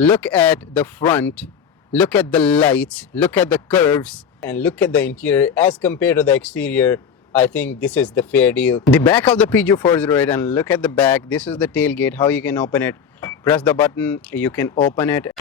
Look at the front, look at the lights, look at the curves, and look at the interior as compared to the exterior. I think this is the fair deal. The back of the Peugeot 408, and look at the back. This is the tailgate, how you can open it. Press the button, you can open it.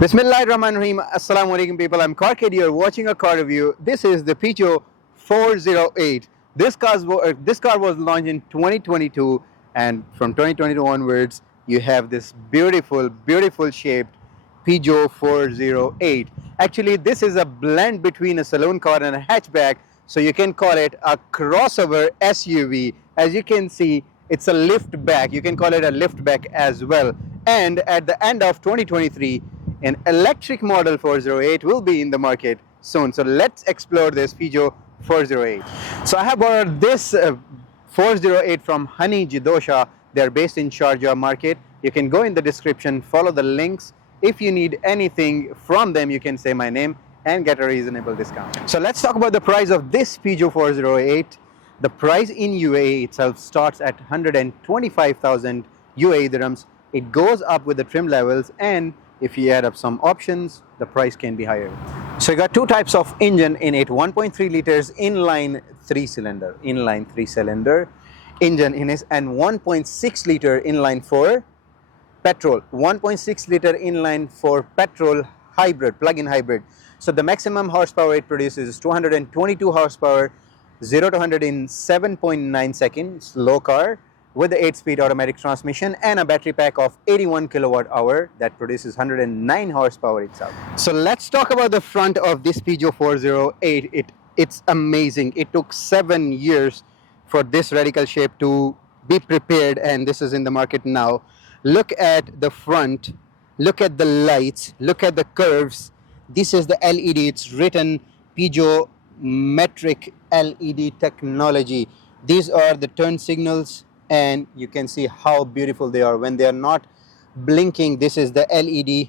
Bismillahirrahmanirrahim. Assalamu alaikum people. I'm CARKID. You're watching a car review. This is the Peugeot 408. This car was launched in 2022, and from 2022 onwards, you have this beautiful shaped Peugeot 408. Actually, this is a blend between a saloon car and a hatchback, so you can call it a crossover SUV. As you can see, it's a liftback. You can call it a liftback as well. And at the end of 2023, an electric model 408 will be in the market soon. So let's explore this Peugeot 408. So I have borrowed this 408 from Honey Jidosha. They're based in Sharjah market. You can go in the description, follow the links. If you need anything from them, you can say my name and get a reasonable discount. So let's talk about the price of this Peugeot 408. The price in UAE itself starts at 125,000 UAE dirhams. It goes up with the trim levels, and if you add up some options, the price can be higher. So you got two types of engine in it: 1.3 liters inline three-cylinder engine in it, and 1.6 liter inline for petrol. 1.6 liter inline for petrol hybrid, plug-in hybrid. So the maximum horsepower it produces is 222 horsepower, 0 to 100 in 7.9 seconds, slow car, with the 8-speed automatic transmission and a battery pack of 81 kilowatt hour that produces 109 horsepower itself. So let's talk about the front of this Peugeot 408. It's amazing. It took 7 years for this radical shape to be prepared, and this is in the market now. Look at the front, look at the lights, look at the curves. This is the LED. It's written Peugeot metric LED technology. These are the turn signals, and you can see how beautiful they are when they are not blinking. This is the LED,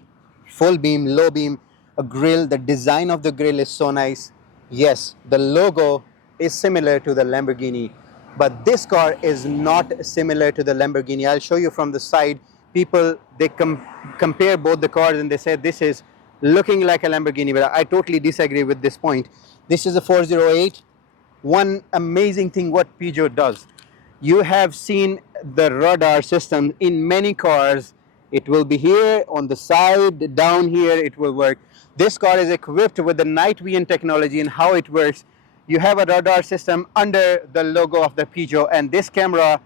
full beam, low beam, a grille. The design of the grille is so nice. Yes, the logo is similar to the Lamborghini, but this car is not similar to the Lamborghini. I'll show you from the side. People, they compare both the cars and they say this is looking like a Lamborghini, but I totally disagree with this point. This is a 408. One amazing thing what Peugeot does, you have seen the radar system in many cars. It will be here on the side, down here it will work. This car is equipped with the night vision technology, and how it works, you have a radar system under the logo of the Peugeot, and this camera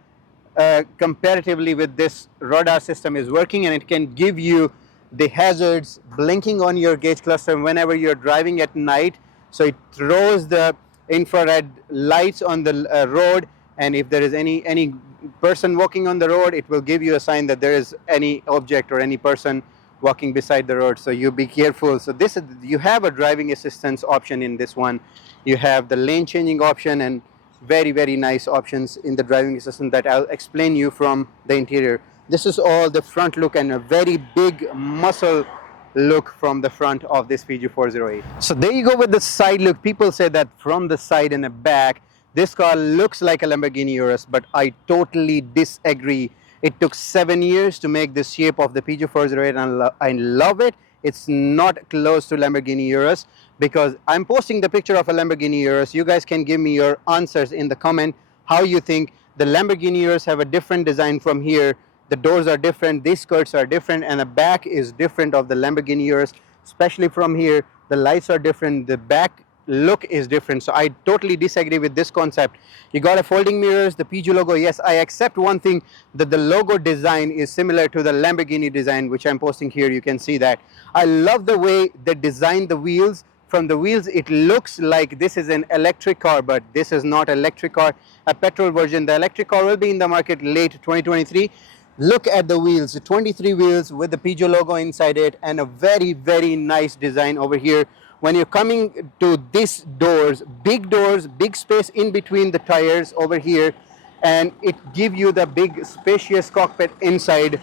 comparatively with this radar system is working, and it can give you the hazards blinking on your gauge cluster whenever you're driving at night. So it throws the infrared lights on the road, and if there is any person walking on the road, it will give you a sign that there is any object or any person walking beside the road, so you be careful. So this is, you have a driving assistance option in this one. You have the lane changing option and very nice options in the driving assistant that I'll explain you from the interior. This is all the front look, and a very big muscle look from the front of this Peugeot 408. So there you go with the side look. People say that from the side and the back this car looks like a Lamborghini Urus, but I totally disagree. It took 7 years to make this shape of the Peugeot 408, and I love it. It's not close to Lamborghini Urus, because I'm posting the picture of a Lamborghini Urus. You guys can give me your answers in the comment how you think the Lamborghini Urus have a different design from here. The doors are different, these skirts are different, and the back is different of the Lamborghini Urus, especially from here. The lights are different, the back look is different. So I totally disagree with this concept. You got a folding mirrors, the Peugeot logo. Yes, I accept one thing, that the logo design is similar to the Lamborghini design, which I'm posting here. You can see that. I love the way they designed the wheels. From the wheels it looks like this is an electric car, but this is not an electric car, a petrol version. The electric car will be in the market late 2023. Look at the wheels, 23 wheels with the Peugeot logo inside it, and a very nice design over here. When you're coming to these doors, big space in between the tires over here, and it gives you the big spacious cockpit inside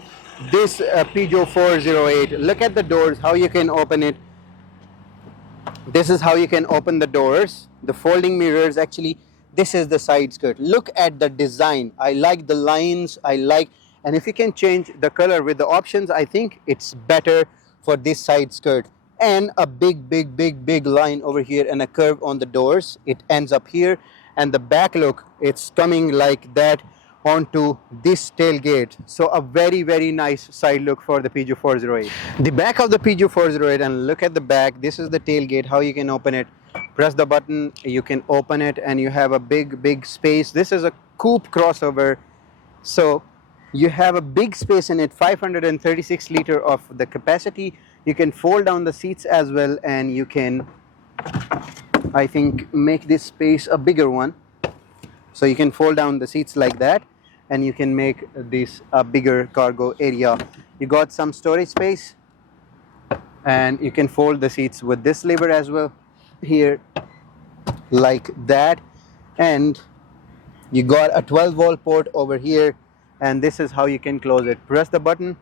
this Peugeot 408. Look at the doors, how you can open it. This is how you can open the doors. The folding mirrors, actually This is the side skirt. Look at the design. I like the lines. And if you can change the color with the options, I think it's better for this side skirt. And a big line over here and a curve on the doors. It ends up here. And the back look, it's coming like that onto this tailgate. So a very nice side look for the Peugeot 408. The back of the Peugeot 408, and look at the back. This is the tailgate, how you can open it. Press the button, you can open it, and you have a big space. This is a coupe crossover, so you have a big space in it. 536 liter of the capacity. You can fold down the seats as well, and you can, I think, make this space a bigger one. So you can fold down the seats like that, and you can make this a bigger cargo area. You got some storage space, and you can fold the seats with this lever as well here, like that. And you got a 12-volt port over here, and this is how you can close it. Press the button,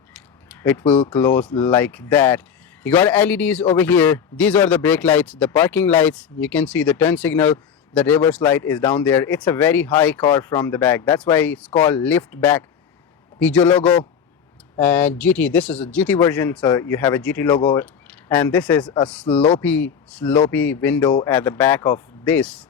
it will close like that. You got LEDs over here. These are the brake lights, the parking lights. You can see the turn signal. The reverse light is down there. It's a very high car from the back. That's why it's called lift back. Peugeot logo and GT. This is a GT version, so you have a GT logo. And this is a slopey window at the back of this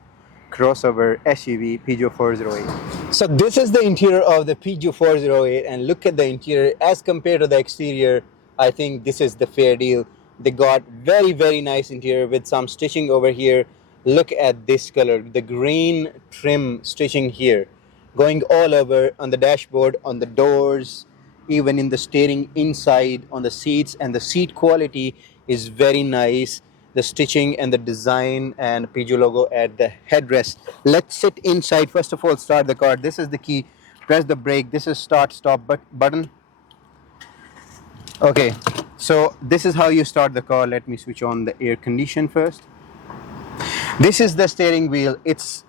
crossover SUV Peugeot 408. So this is the interior of the Peugeot 408, and look at the interior as compared to the exterior. I think this is the fair deal. They got very nice interior with some stitching over here. Look at this color, the green trim stitching here, going all over on the dashboard, on the doors, even in the steering inside, on the seats, and the seat quality is very nice. The stitching and the design and Peugeot logo at the headrest. Let's sit inside. First of all, start the car. This is the key. Press the brake. This is start stop button. Okay, so this is how you start the car. Let me switch on the air condition first. This is the steering wheel. It's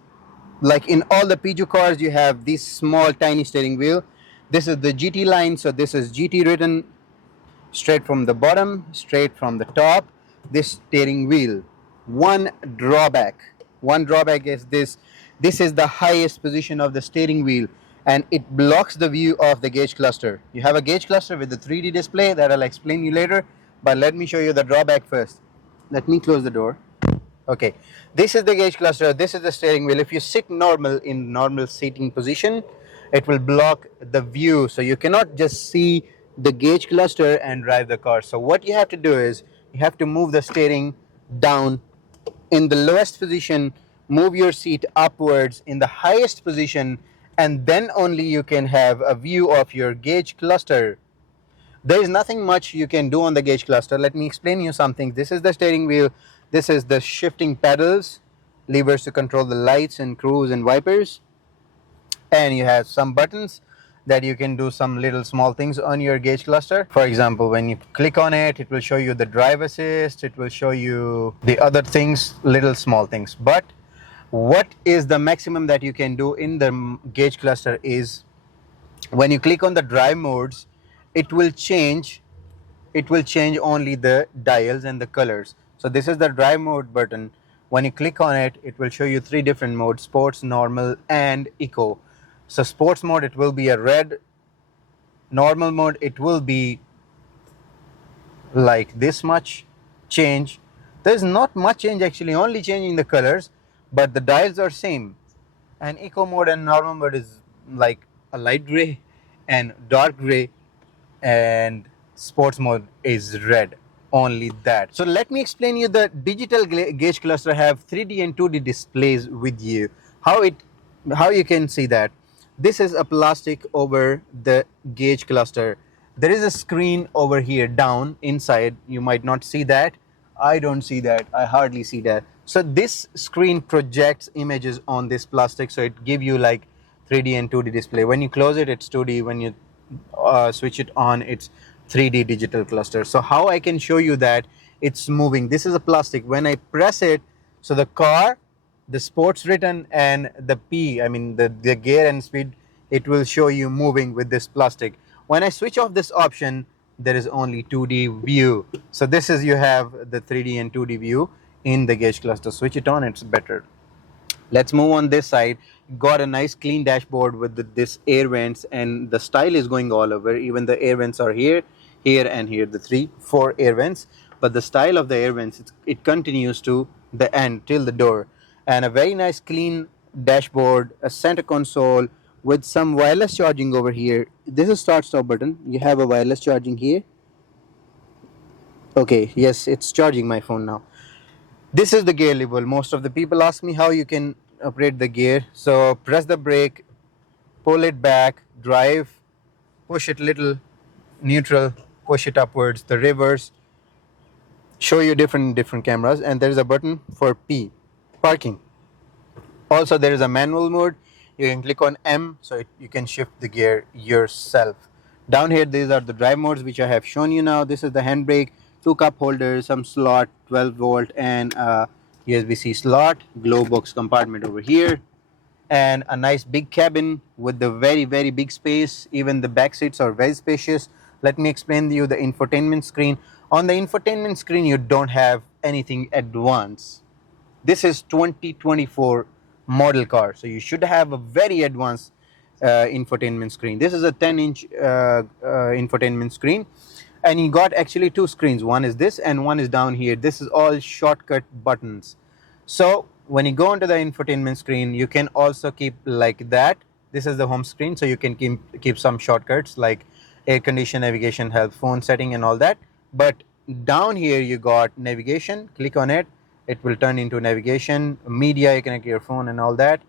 like in all the Peugeot cars, you have this small tiny steering wheel. This is the GT line, so this is GT written straight from the bottom, straight from the top. This steering wheel. One drawback is this. This is the highest position of the steering wheel, and it blocks the view of the gauge cluster. You have a gauge cluster with the 3D display that I'll explain you later, but let me show you the drawback first. Let me close the door. Okay, this is the gauge cluster, this is the steering wheel. If you sit in normal seating position, it will block the view, so you cannot just see the gauge cluster and drive the car. So what you have to do is, you have to move the steering down in the lowest position, move your seat upwards in the highest position, and then only you can have a view of your gauge cluster. There is nothing much you can do on the gauge cluster. Let me explain you something. This is the steering wheel. This is the shifting pedals, levers to control the lights and cruise and wipers. And you have some buttons that you can do some little small things on your gauge cluster. For example, when you click on it, it will show you the drive assist. It will show you the other things, little small things. But what is the maximum that you can do in the gauge cluster is, when you click on the drive modes, it will change only the dials and the colors. So this is the drive mode button. When you click on it, it will show you 3 different modes: sports, normal, and eco. So sports mode, it will be a red. Normal mode, it will be like this much change. There's not much change actually, only changing the colors, but the dials are same. And eco mode and normal mode is like a light gray and dark gray, and sports mode is red, only that. So let me explain you the digital gauge cluster have 3D and 2D displays with you. How you can see that. This is a plastic over the gauge cluster. There is a screen over here down inside. You might not see that. I don't see that. I hardly see that. So this screen projects images on this plastic, so it gives you like 3D and 2D display. When you close it, it's 2D. When you switch it on, it's 3D digital cluster. So how I can show you that it's moving. This is a plastic. When I press it, so the car, the sports written, and the P, I mean the gear and speed, it will show you moving with this plastic. When I switch off this option, there is only 2D view. So this is, you have the 3D and 2D view in the gauge cluster. Switch it on, it's better. Let's move on this side. Got a nice clean dashboard with this air vents, and the style is going all over. Even the air vents are here, here, and here, the four air vents. But the style of the air vents, it continues to the end till the door, and a very nice clean dashboard, a center console with some wireless charging over here. This is start stop button. You have a wireless charging here. Okay, yes, it's charging my phone now. This is the gear level. Most of the people ask me how you can operate the gear. So press the brake, pull it back, drive, push it little, neutral, push it upwards, the reverse, show you different cameras, and there is a button for P, parking. Also there is a manual mode. You can click on M, so you can shift the gear yourself. Down here, these are the drive modes which I have shown you now. This is the handbrake, two cup holders, some slot, 12 volt, and a USB-C slot, glow box compartment over here, and a nice big cabin with the very big space. Even the back seats are very spacious. Let me explain to you the infotainment screen. On the infotainment screen, you don't have anything advanced. This is 2024 model car, so you should have a very advanced infotainment screen. This is a 10-inch infotainment screen, and you got actually two screens. One is this and one is down here. This is all shortcut buttons. So when you go onto the infotainment screen, you can also keep like that. This is the home screen, so you can keep some shortcuts like air condition, navigation, health, phone setting, and all that. But down here you got navigation. Click on it, it will turn into navigation, media, you connect your phone and all that.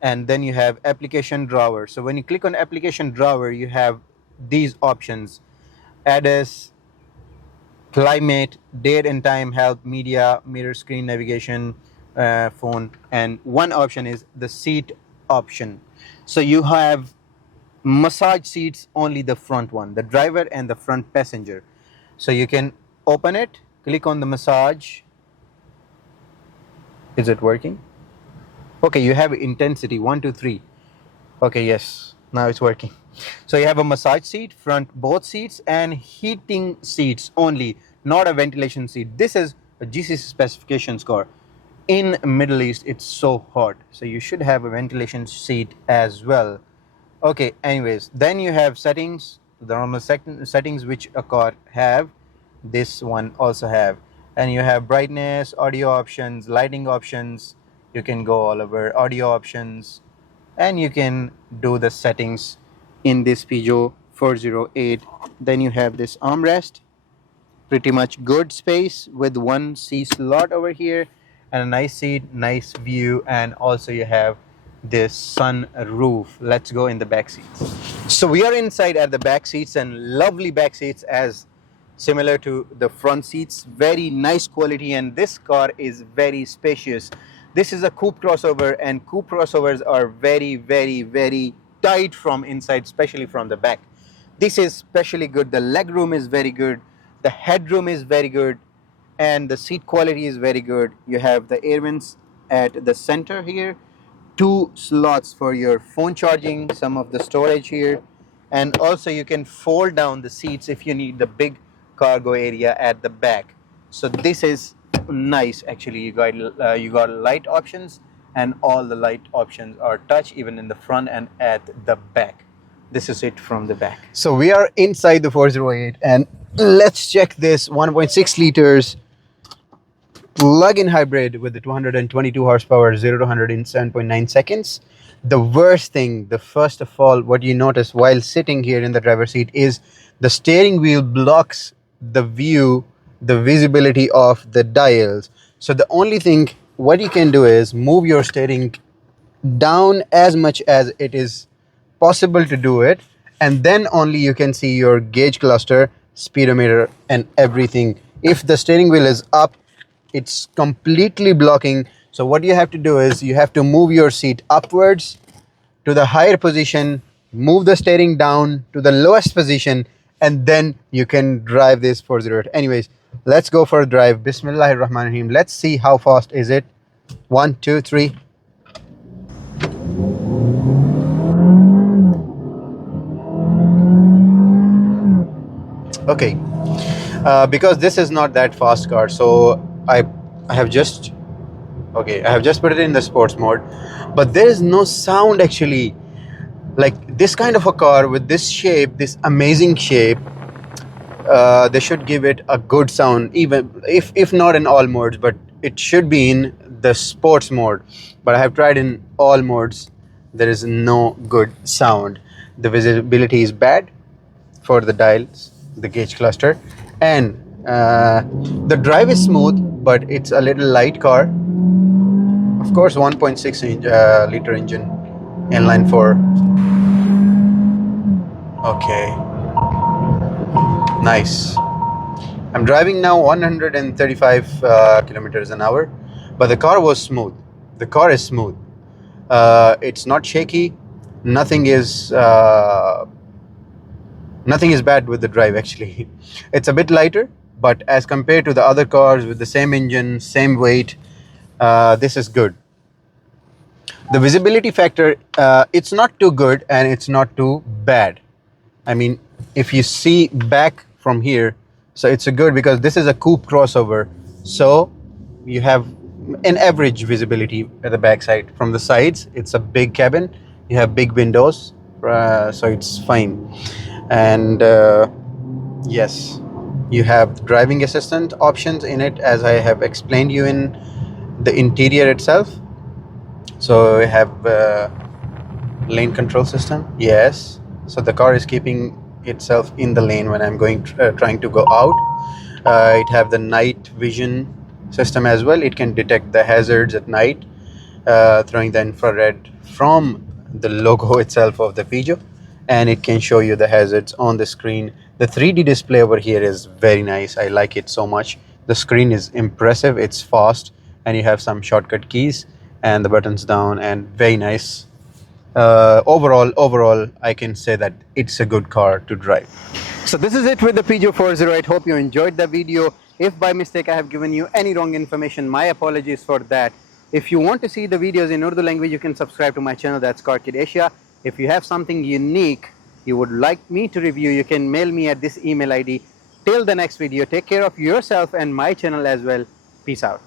And then you have application drawer. So when you click on application drawer, you have these options: ADAS, climate, date and time, health, media, mirror screen, navigation, phone, and one option is the seat option. So you have massage seats, only the front one, the driver and the front passenger. So you can open it, click on the massage. Is it working? Okay, you have intensity 1 2 3. Okay, yes, now it's working. So you have a massage seat, front both seats, and heating seats only, not a ventilation seat. This is a GCC specifications car. In Middle East, it's so hot, so you should have a ventilation seat as well. Okay, anyways, then you have settings, the normal settings which a car have. This one also have, and you have brightness, audio options, lighting options. You can go all over audio options, and you can do the settings in this Peugeot 408. Then you have this armrest, pretty much good space with one C slot over here, and a nice seat, nice view, and also you have this sun roof. Let's go in the back seats. So we are inside at the back seats, and lovely back seats as similar to the front seats. Very nice quality, and this car is very spacious. This is a coupe crossover, and coupe crossovers are very tight from inside, especially from the back. This is especially good. The leg room is very good, the headroom is very good, and the seat quality is very good. You have the air vents at the center here, two slots for your phone charging, some of the storage here, and also you can fold down the seats if you need the big cargo area at the back. So this is nice. Actually, you got light options, and all the light options are touch, even in the front and at the back. This is it from the back. So we are inside the 408, and let's check this 1.6 liters plug-in hybrid with the 222 horsepower, 0 to 100 in 7.9 seconds. The worst thing, the first of all, what you notice while sitting here in the driver's seat is the steering wheel blocks the view, the visibility of the dials. So the only thing what you can do is move your steering down as much as it is possible to do it, and then only you can see your gauge cluster, speedometer, and everything. If the steering wheel is up, it's completely blocking. So what you have to do is you have to move your seat upwards to the higher position, move the steering down to the lowest position, and then you can drive this 408. Anyways, let's go for a drive. Bismillahir Rahmanir Rahim. Let's see how fast is it. 1 2 3. Okay, because this is not that fast car, so I have just Okay, I have just put it in the sports mode, but there is no sound actually. Like this kind of a car with this shape, this amazing shape, they should give it a good sound, even if not in all modes, but it should be in the sports mode. But I have tried in all modes, there is no good sound. The visibility is bad for the dials, the gauge cluster, and the drive is smooth, but it's a little light car. Of course, 1.6 liter engine, inline 4. Okay, nice. I'm driving now 135 kilometers an hour, but the car was smooth. The car is smooth. It's not shaky. Nothing is nothing is bad with the drive actually. It's a bit lighter, but as compared to the other cars with the same engine, same weight, this is good. The visibility factor, it's not too good and it's not too bad. I mean, if you see back from here, so it's a good, because this is a coupe crossover, so you have an average visibility at the back side. From the sides, it's a big cabin, you have big windows, so it's fine. And yes, you have driving assistant options in it, as I have explained you in the interior itself. So we have lane control system, yes, so the car is keeping itself in the lane when I'm going trying to go out. It have the night vision system as well. It can detect the hazards at night, throwing the infrared from the logo itself of the Peugeot, and it can show you the hazards on the screen. The 3D display over here is very nice. I like it so much. The screen is impressive, it's fast, and you have some shortcut keys and the buttons down, and very nice. Overall, I can say that it's a good car to drive. So this is it with the Peugeot 408. Hope you enjoyed the video. If by mistake I have given you any wrong information, my apologies for that. If you want to see the videos in Urdu language, you can subscribe to my channel, that's CARKID Asia. If you have something unique you would like me to review, you can mail me at this email ID. Till the next video, take care of yourself and my channel as well. Peace out.